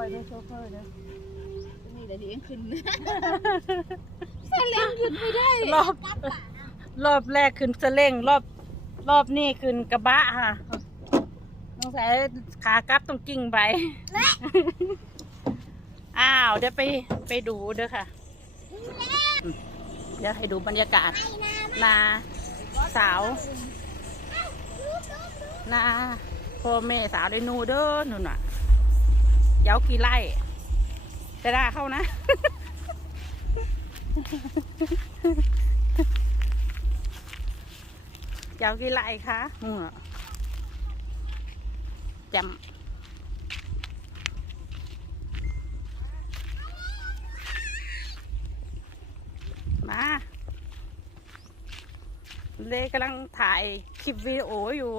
อยได้โชเฟอร์นะนี่เดี๋ยวนี้ขึ้นแสลงหยุดไม่ได้รอบรอบแรกขึ้นสเล่งรอบ รอบนี้ขึ้นกระบะค่ะสงสัยขากลับต้องกิ่งไปอ้าวเดี๋ยวไปไปดูเด้อค่ะอืมเดี๋ยวให้ดูบรรยากาศนาสาวนาพ่อแม่สาวได้นูเด้อนู่นน่ะเยาวกี่ไร่จะได้เข้านะเยาวกี่ไร่คะอืมจำมาเลกำลังถ่ายคลิปวิดีโออยู่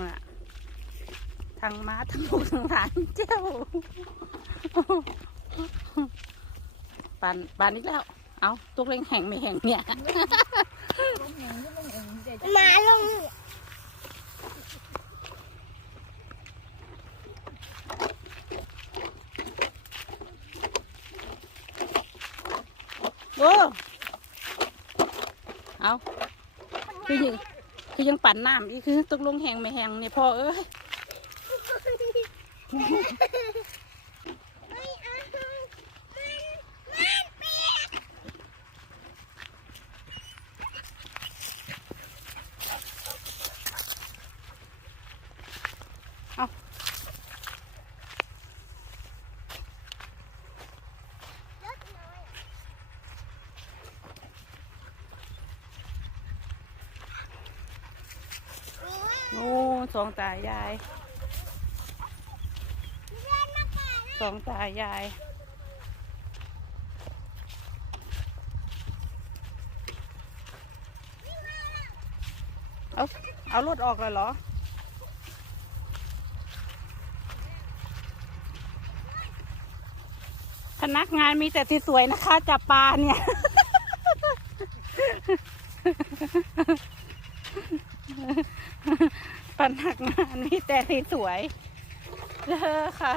น่ะ ทางม้าทางลูกทางหลานเจ้าปานปานอีกแล้ว เอาตุกเล่งแห่งไม่แห่งเนี่ยมาลงโอ้เอาคือยังคือยังปั่นน้ำอีกคือตกลงแหงไม่แหงเนี่ยพ่อเอ้ย ไม่เอามันมันเปียก โอ้สองตายาย ส องตายาย เอา เอารถออกเลยเหรอ พนักงานมีแต่ที่สวยนะคะ จับปลาเนี่ยพนักงานมีแต่ที่สวยเด้อค่ะ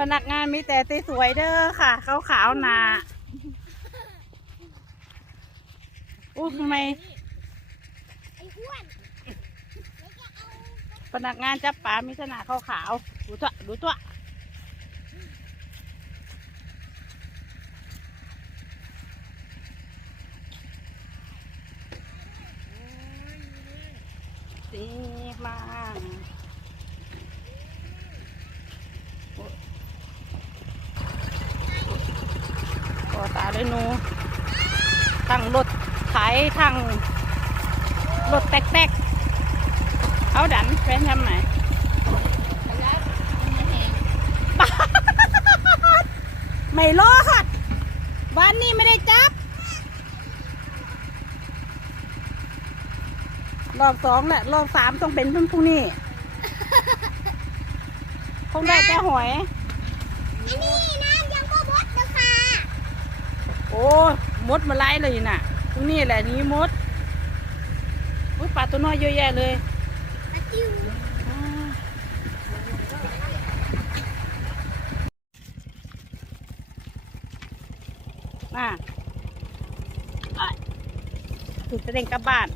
พนักงานมีแต่ที่สวยเด้อค่ะขาวขาวๆหนาอู้ทำไมไอ้อ้วนพนักงานจับปลามีขนาดขาวขาวๆดูตัวดูตัวดีมากก็ตา เลยหนูทั้งรถไถทั้งรถแตกๆเอาดันเป็นทำไหนไม่รอดวันนี้ไม่ได้จับ รอบสองแหละรอบสามต้องเป็นพรุ่งนี้คงได้แต่หอย อันนี้น้ำยังก็บดเลยค่ะ โอ้มดมาไล่เลยน่ะพรุ่งนี้แหละนี้มดอุ๊ยปลาตัวน้อยเยอะแยะเลยมาถูกจะเด้งกลับบ้าน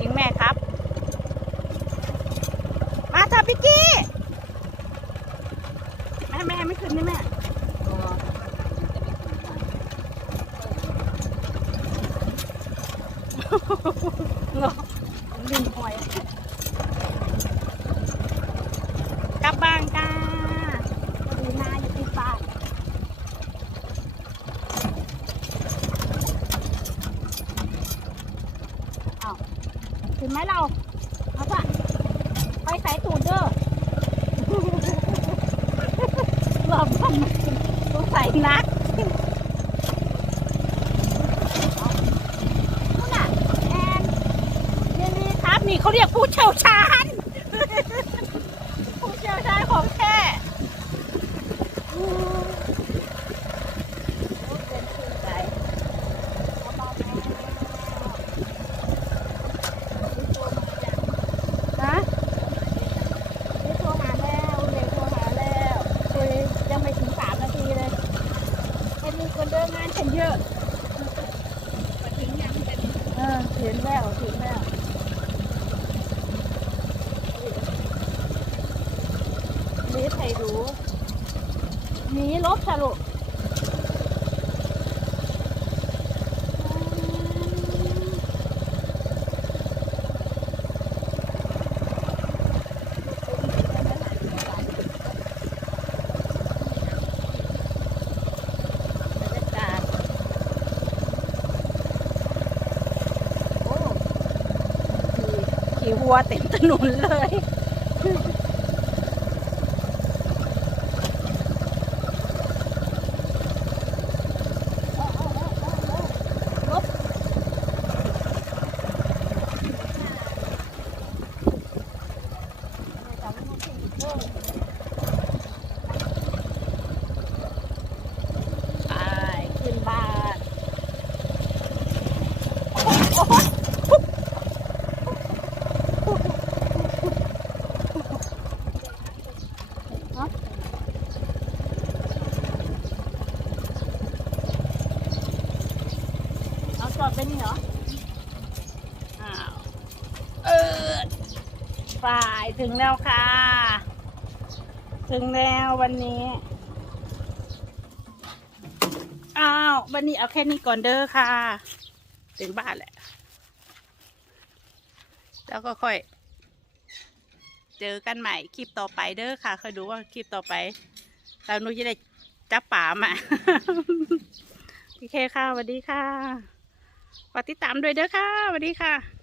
ยิงแม่ครับ มาจ้าพิกกี้ แม่แม่ไม่ขึ้นนี่แม่เงาลินหอยกลับบ้านจ้าดูนาอยู่ที่บ้านเอาถึงไหมเราเอาจ้ะไปใส่ตูดเด้อ รอบมันต้องใส่ นักนู่นน่ะแอนเรียนดีครับนี่เขาเรียกผู้เชี่ยวชาญ ผู้เชี่ยวชาญของแท้อืมโอ้เป็นคืน คนเดินงานกันเยอะ มาถึงยังเป็น เออถึงแล้วถึงแล้ว มีใครรู้มีลบสรุปบรรยากาศโอ้ขี่ขี่ วัวเต็มถนนเลย ไปขึ้นบ้านโอ้โหฮะเอา จอดไปนี่เหรอ อ้าว เออฝ่ายถึงแล้วค่ะ ถึงแล้ววันนี้ อ้าว วันนี้เอาแค่นี้ก่อนเด้อค่ะ ถึงบ้านแหละ แล้วก็ค่อย เจอกันใหม่คลิปต่อไปเด้อค่ะ ค่อยดูว่าคลิปต่อไปเราหนูจะได้จับป่ามา โอเคค่ะสวัสดีค่ะ ฝากติดตามด้วยเด้อค่ะสวัสดีค่ะ